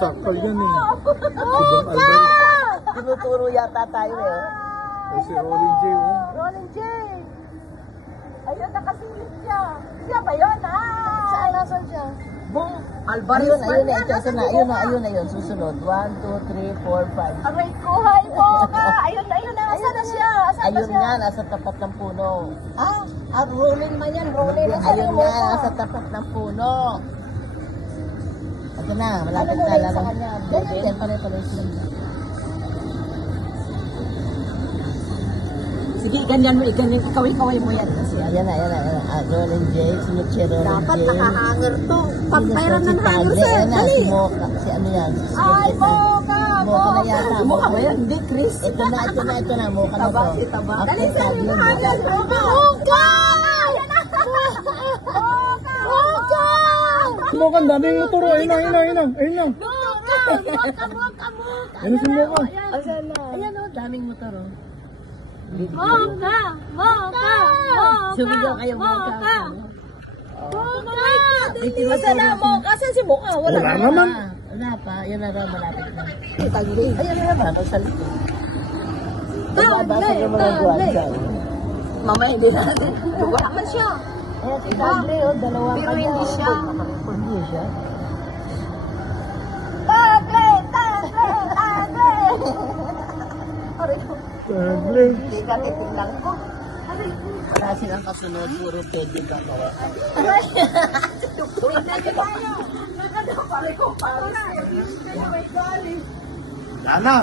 Sakal yan eh. Subang Albert. Tinuturo yata tayo eh. Si Rolling J. Rolling J. Ayun, nakasilip siya. Siya ba yun? Saan nasan siya? Bong Alvarez. Ayun na yun. Susunod. 1, 2, 3, 4, 5. Aray ko, hi po ka. Ayun na, asan na siya? Ayun nga, nasa tapat ng puno. Rolling man yan, rolling. Ayun nga, nasa tapat ng puno. Ito na, malapit na lang. Ganyan, pare-pare sila. Sige, ganyan mo, ganyan. Kaway-kaway mo yan. Ayan na. Rolling J, sunod siya Rolling J. Dapat nakahanger to. Pag mayroon ng hanger sir, dali. Si Mocha, si ano yan? Ay, Mocha! Mocha na yata. Mocha ba yan? Hindi, Chris. Ito na, Mocha na to. Dali, sir, yung hanger. Mocha! Mocha, ang daming motor. Ayun na. Ayun si Mocha. Ayan o, daming motor o. Mocha! Sumigaw kayo, Mocha. Asa na, Mocha? Saan si Mocha? Wala naman. Wala pa, yun na raw, malapit na. Ayun na naman, magsalito. Babasa yung mga buwan dyan. Mamaya hindi natin. Wala man siya. Eh, si Dudley, dalawa Pero pa niya. hindi siya. Hindi siya. Tagle! Tagle. Hindi ka titignan ko. Kasi ang kasunod, puro pwede gagawa. Sana.